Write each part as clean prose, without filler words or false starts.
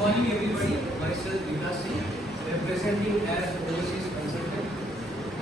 morning everybody, myself Vikas, representing as overseas consultant.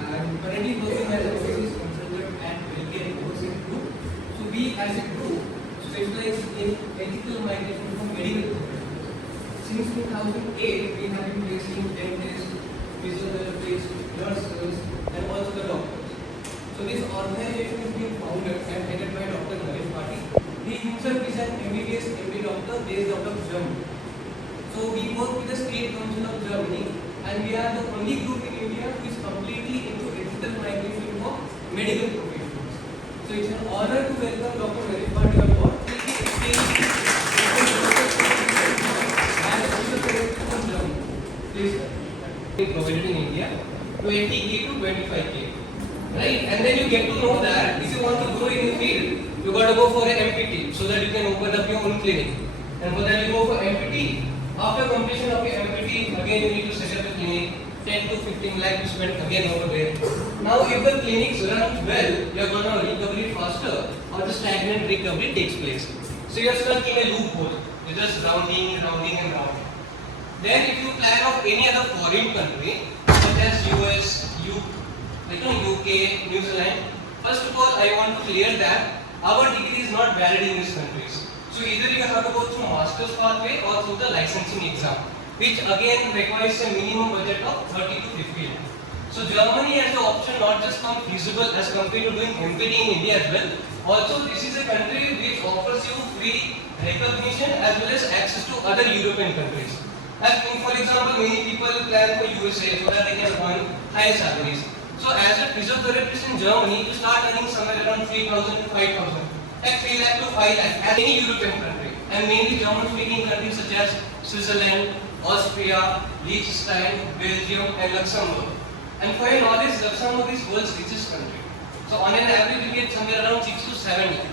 I am currently working as an overseas consultant and healthcare overseas group. So we as a group specialize in ethical migration from medical professionals. Since 2008, we have been placing dentists, physiotherapists, nurses and also the doctors. So this organization is being founded and headed by Dr. Naresh Bhati. He himself is an MBBS MD doctor based out of Germany. So we work with the State Council of Germany and we are the only group in India who is completely into ethical migration for medical professionals. So it's an honor to welcome Dr. Naresh Bhati on board. He will be explaining as a physiotherapist from Germany. Please sir. Provided in India 20k to 25k. Right? And then you get to know that if you want to grow in the field, you got to go for an MPT so that you can open up your own clinic. And for that you go for MPT. After completion of your MPT, again you need to set up a clinic, 10 to 15 lakh to spend again over there. Now if the clinics run well, you are going to recover faster or the stagnant recovery takes place. So you are stuck in a loophole. You are just rounding and rounding. Then if you plan of any other foreign country, such as US, UK, New Zealand, first of all I want to clear that our degree is not valid in these countries. So either you have to go through master's pathway or through the licensing exam, which again requires a minimum budget of 30 to 50 lakh. So Germany has the option not just from feasible as compared to doing MPT in India as well. Also this is a country which offers you free recognition as well as access to other European countries. As for example, many people plan for USA so that they can earn high salaries. So as a physiotherapist in Germany, you start earning somewhere around 3,000 to 5,000. Like 3 lakh to 5 lakh as any European country, and mainly German-speaking countries such as Switzerland, Austria, Liechtenstein, Belgium, and Luxembourg. And for your knowledge, Luxembourg is world's richest country. So on an average, you get somewhere around 6 to 7 lakh.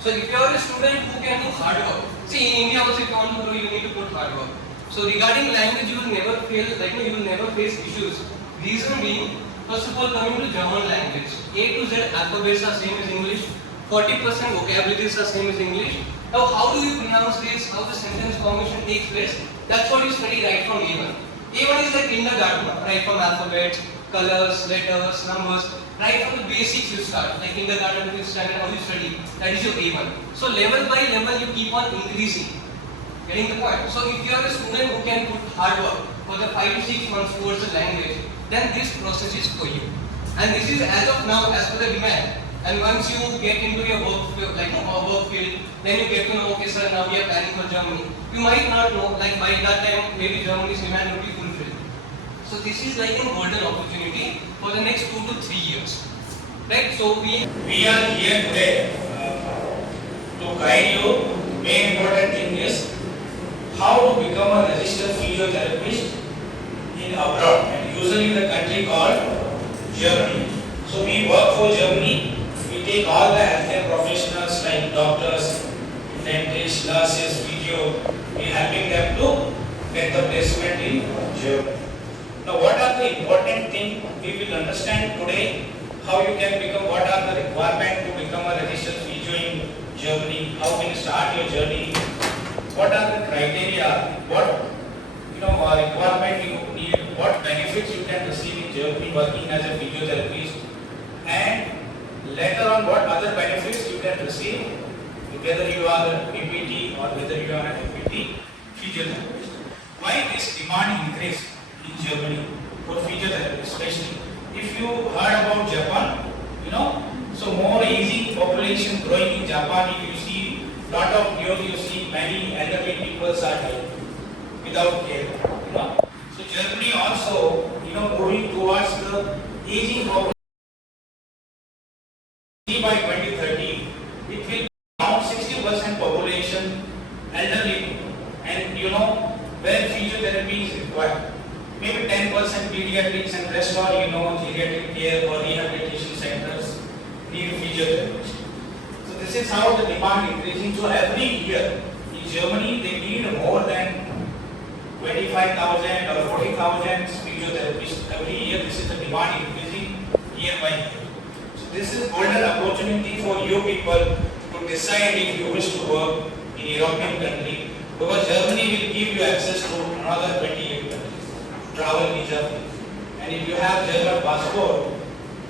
So if you are a student who can do hard work, see in India also if you want to grow, you need to put hard work. So regarding language, you will never fail, you will never face issues. Reason being, first of all, coming to German language, A to Z alphabets are same as English. 40% vocabularies are same as English. Now how do you pronounce this, how the sentence formation takes place? That's what you study right from A1. A1 is like kindergarten, right from alphabet, colors, letters, numbers. Right from the basics you start, like kindergarten, 5th standard, how you study. That is your A1. So level by level you keep on increasing. Getting the point? So if you are a student who can put hard work for the 5 to 6 months towards the language, then this process is for you. And this is as of now as per the demand. And once you get into your work field, then you get to know, okay sir, now we are planning for Germany. You might not know, like by that time, maybe Germany's demand will be fulfilled. So this is like a golden opportunity for the next 2 to 3 years. Right? So we are here today to guide you. Main important thing is how to become a registered physiotherapist in abroad, and usually the country called Germany. So we work for Germany. We take all the healthcare professionals like doctors, dentists, nurses, physio. We are helping them to get the placement in Germany. Now, what are the important things we will understand today? How you can become? What are the requirements to become a registered physio in Germany? How can you start your journey? What are the criteria? What requirement you need? What benefits you can receive in Germany working as a physiotherapist? And later on, what other benefits you can receive, whether you are a PPT or whether you are an MPT physiotherapist. Why this demand increase in Germany for physiotherapists, especially? If you heard about Japan, so more easy population growing in Japan. If you see lot of news, you see many elderly people are dying without care. So Germany also, moving towards the aging population. By 2030, it will be around 60% population elderly, and where physiotherapy is required. Maybe 10% pediatrics and rest all geriatric care or rehabilitation centers need physiotherapists. So this is how the demand increasing. So every year in Germany they need more than 25,000 or 40,000 physiotherapists. Every year this is the demand increasing year by year. This is golden opportunity for you people to decide if you wish to work in European country, because Germany will give you access travel visa free. And if you have German passport,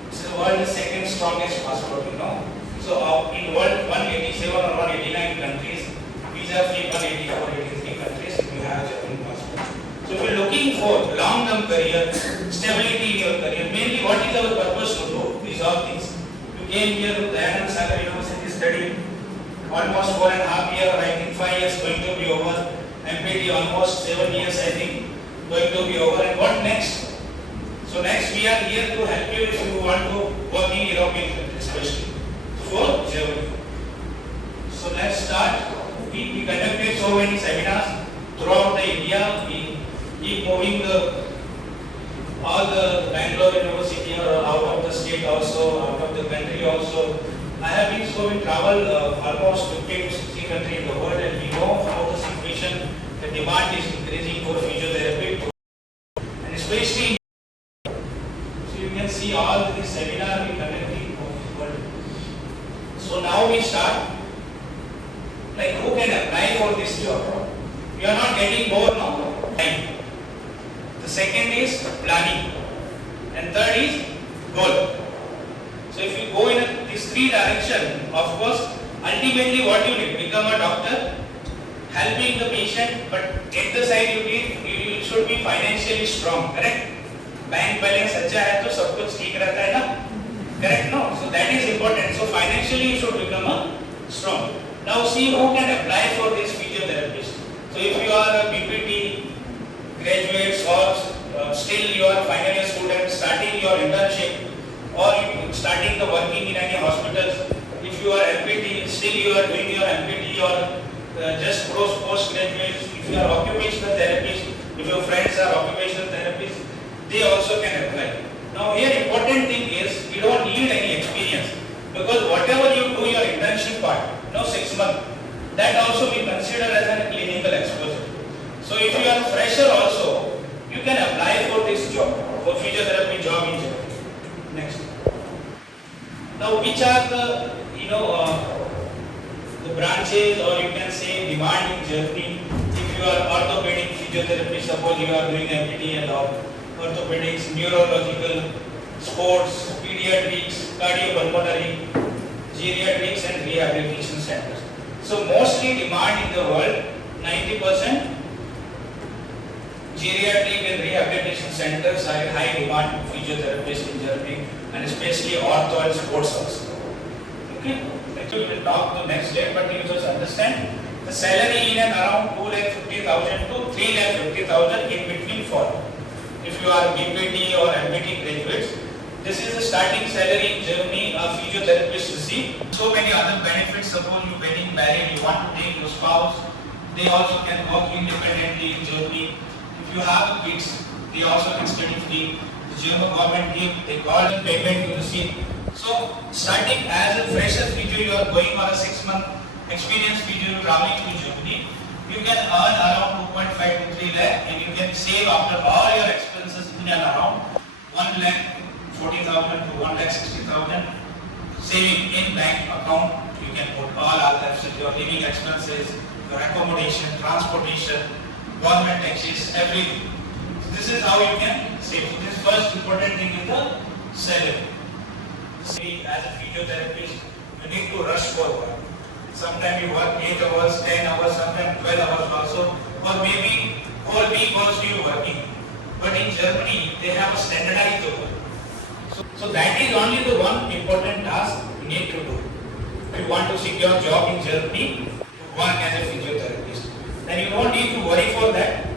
it's the world's second strongest passport, you know. So in world 187 or 189 countries, visa free 180 or 183 countries, if you have German passport. So if you're looking for long-term career, stability in your career, mainly what is our purpose to do? These all things. You came here to Dayananda Sagar University studying almost 4.5 years, I think 5 years going to be over. MPT almost 7 years, I think, going to be over. And what next? So next we are here to help you if you want to work in European countries, especially for Germany. So let's start. We conducted so many seminars throughout the India. We keep moving all the Bangalore University or out of the state also, out of the country also. I have been so we travel almost 50 to 60 countries in the world, and we know how the situation, the demand is increasing for physiotherapy, and especially. So you can see all these seminars we conducting for the world. So now we start. Like who can apply for this job? We are not getting bored now. The second is planning, and third is goal. So if you go in these three directions, of course, ultimately what you need, become a doctor, helping the patient, but at the side you should be financially strong, correct? Bank balance अच्छा है तो सब कुछ ठीक रहता है ना, correct? No, so that is important. So financially you should become a strong. Now see who can apply for this physiotherapist. So if you are a BPT graduates or still you are final year student starting your internship, or you starting the working in any hospitals, if you are MPT, still you are doing your MPT or just postgraduates, if you are occupational therapist, if your friends are occupational therapists, they also can apply. Now here important thing is, we don't need any experience, because whatever you do your internship part, 6 months, that also we consider as a clinical exposure. So if you are a fresher also, you can apply for this job, for physiotherapy job in Germany. Next. Now, which are the the branches, or you can say demand in Germany? If you are orthopedic physiotherapy, suppose you are doing MPT and all, orthopedics, neurological, sports, pediatrics, cardiopulmonary, geriatrics, and rehabilitation centers. So mostly demand in the world, 90%. Geriatric and rehabilitation centers are in high demand physiotherapists in Germany, and especially ortho and sports also. Okay? Actually, we will talk the next day, but you just understand the salary in and around 2,50,000 to 3,50,000 in between fall. If you are BPT or MPT graduates, this is the starting salary in Germany a physiotherapist receive. So many other benefits. Suppose you getting married, you want to take your spouse, they also can work independently in Germany. If you have kids, they also can study free. The German government give a golden payment to receive. So starting as a fresher physio, you are going on a 6-month experience physio traveling to Germany, you can earn around 2.5 to 3 lakh, and you can save after all your expenses in and around 1 lakh 40,000 to 1 lakh 60,000 saving in bank account. You can put all other your living expenses, your accommodation, transportation, government taxes, everything. So this is how you can save. So this first important thing is the salary. See, as a physiotherapist, you need to rush for work. Sometimes you work 8 hours, 10 hours, sometimes 12 hours also, or maybe whole week also you are working. But in Germany, they have a standardized work. So that is only the one important task you need to do. If you want to secure a job in Germany, work as a physiotherapist, then you don't need to worry for that.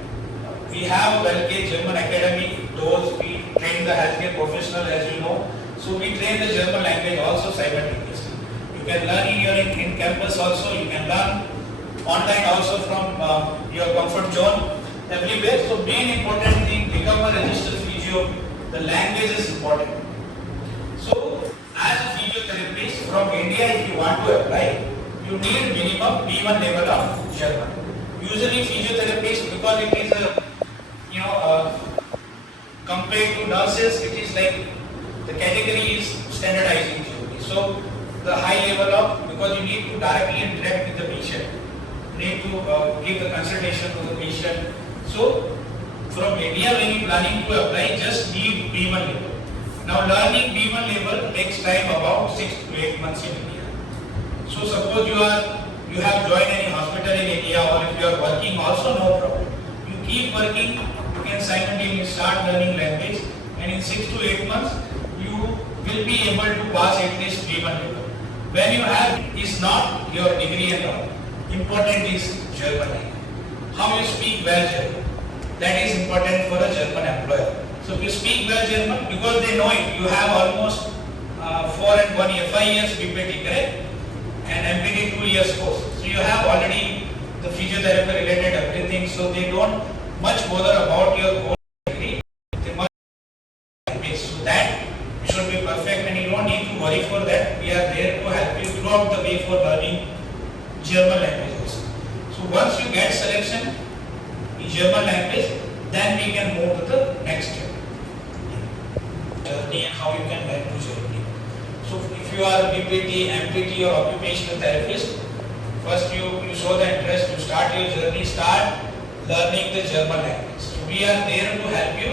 We have a well-paid German academy, those we train the healthcare professionals, as you know. So we train the German language also simultaneously. You can learn in campus also, you can learn online also from your comfort zone, everywhere. So main important thing, become a registered physio, the language is important. So as a physiotherapist from India, if you want to apply, you need minimum B1 level of German. Usually physiotherapists, because it is a compared to nurses, it is like the category is standardized in Germany. So the high level of, because you need to directly interact with the patient, you need to give the consultation to the patient. So from India, when you planning to apply, just need B1 level. Now learning B1 level takes time about 6 to 8 months in India. So suppose you have joined any hospital in India, or if you are working also, no problem. You keep working, you can simultaneously start learning language, and in 6 to 8 months you will be able to pass at least B1 level. When you have is not your degree and all. Important is German language. How you speak well German. That is important for a German employer. So if you speak well German, because they know it, you have almost 4 and 1 year, 5 years BPT, correct? And MPT 2 years course. So you have already the physiotherapy related everything, so they don't much bother about your course degree. They must language, so that you should be perfect, and you don't need to worry for that. We are there to help you throughout the way for learning German languages. So once you get selection in German language, then we can move to the next step. Journey and how you can get to Germany. So if you are a BPT, MPT or occupational therapist, first you show the interest, you start your journey, start learning the German language. So we are there to help you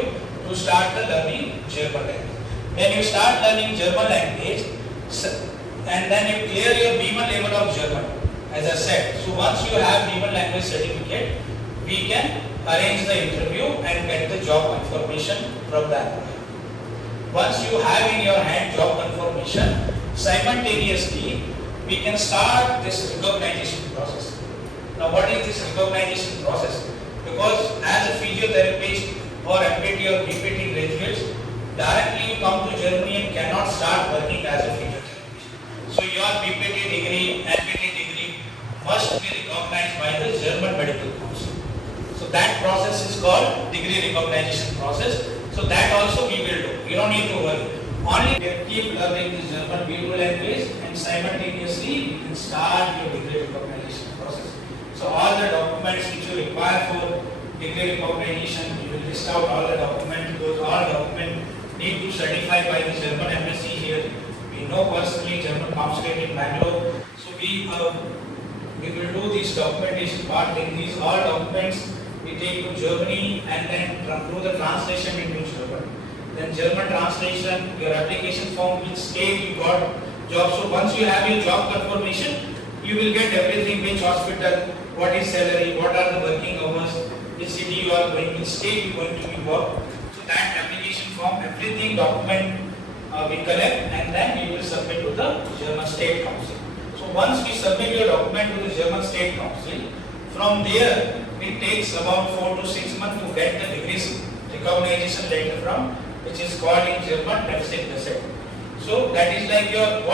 to start the learning German language. When you start learning German language, and then you clear your B1 level of German, as I said. So once you have B1 language certificate, we can arrange the interview and get the job confirmation from the employer. Once you have in your hand job confirmation, simultaneously we can start this recognition process. Now what is this recognition process? Because as a physiotherapist or MPT or BPT graduates, directly you come to Germany and cannot start working as a physiotherapist. So your BPT degree, MPT degree must be recognized by the German Medical College. So that process is called degree recognition process. So that also we will do. You don't need to worry. Only keep learning the German B2 language, and simultaneously you can start your degree recognition process. So all the documents which you require for degree recognition, you will list out all the documents. Those all documents need to certify by the German embassy here. We know personally German consulate in Bangalore. So we will do this documentation part. In these all documents we take to Germany and then do the translation into German. Then German translation, your application form, which state you got job. So once you have your job confirmation, you will get everything, which hospital, what is salary, what are the working hours, which city you are going, which state you are going to be work. So that application form, everything document we collect, and then we will submit to the German State Council. So once we submit your document to the German State Council, from there it takes about 4 to 6 months to get the degrees recognition letter from, which is called in German deficit receipt. So that is like your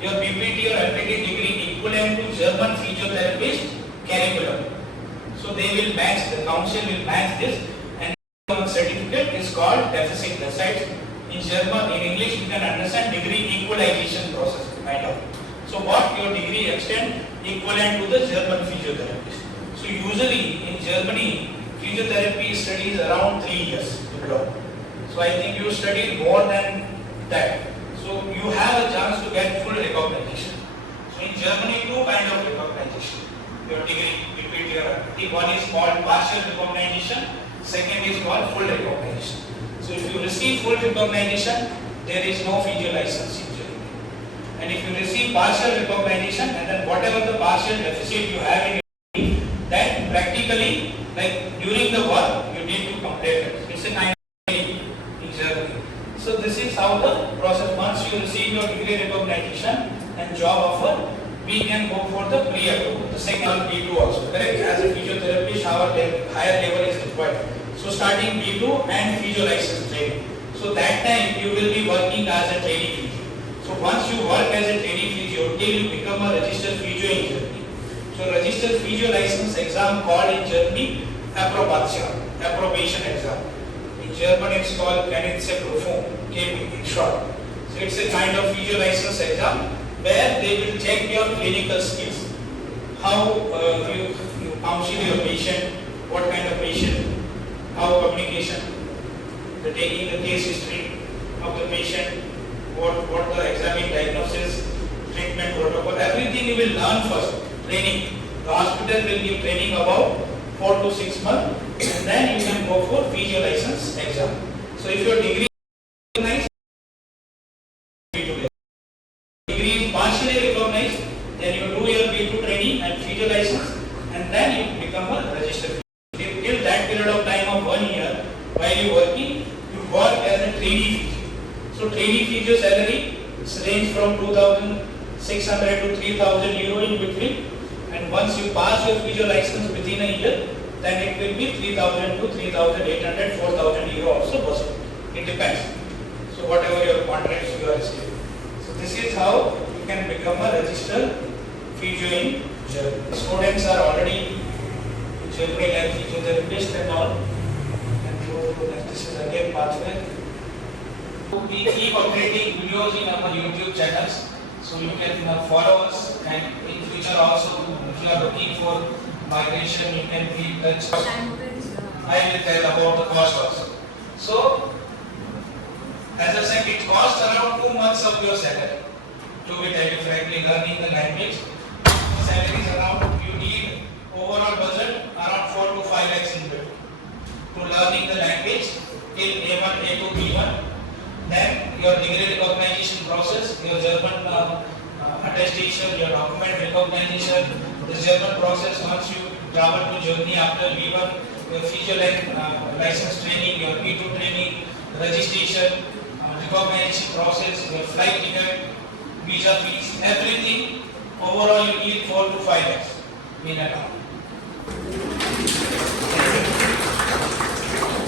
BPT or MPT degree equivalent to German physiotherapist curriculum. So they will match, the council will match this, and certificate is called deficit receipt. In German, in English you can understand degree equalization process kind of. So what your degree extent equivalent to the German physiotherapist. So usually in Germany, physiotherapy studies around 3 years diploma. So I think you studied more than that. So you have a chance to get full recognition. So in Germany, 2 kind of recognition. Your degree, BPT or MPT. One is called partial recognition. Second is called full recognition. So if you receive full recognition, there is no physio license in Germany. And if you receive partial recognition, and then whatever the partial deficit you have in your degree, then practically, like during the work, you need to complete it. It's a kind of in Germany. So this is how the process. Once you receive your degree recognition and job offer, we can go for the pre-approval. The second B2 also. Correct? As a physiotherapist, our higher level is required. So starting B2 and physio license training. So that time you will be working as a trainee physio. So once you work as a trainee physio till you become a registered physio in Germany. So registered physio license exam called in Germany approbation exam. In German it's called Prüfung, KB in short. So it's a kind of physio license exam where they will check your clinical skills. How you counsel your patient, what kind of patient, how communication, the taking the case history of the patient, what the examining diagnosis, treatment protocol, everything you will learn first. Training. The hospital will give training about 4 to 6 months, and then you can go for physio license exam. So if your degree is recognized, degree is partially recognized, then you do your B2 training and physio license, and then you become a registered. Till that period of time of 1 year, while you working, you work as a trainee physio. So trainee physio salary range from 2,600 to 3,000 euro in between, and once you pass your physio license within a year, then it will be 3,000 to 3,800, 4,000 euro also possible. It depends. So whatever your contracts you are receiving. So this is how you can become a registered physio in Germany. Students are already in Germany like physiotherapist and all. And so this is again pathway. We keep updating videos in our YouTube channels, so you can follow us, and in future also, if you are looking for migration, you can be in touch. I will tell about the cost also. So, as I said, it costs around 2 months of your salary. To be tell you frankly, learning the language, salary is around, you need overall budget around 4 to 5 lakhs in between. To learning the language till A1, A2, B1. Then your degree recognition process, your German attestation, your document recognition, the German process once you travel to Germany after B1, your physio license training, your B2 training, registration, recognition process, your flight ticket, visa fees, everything. Overall you need 4 to 5 lakhs in and out.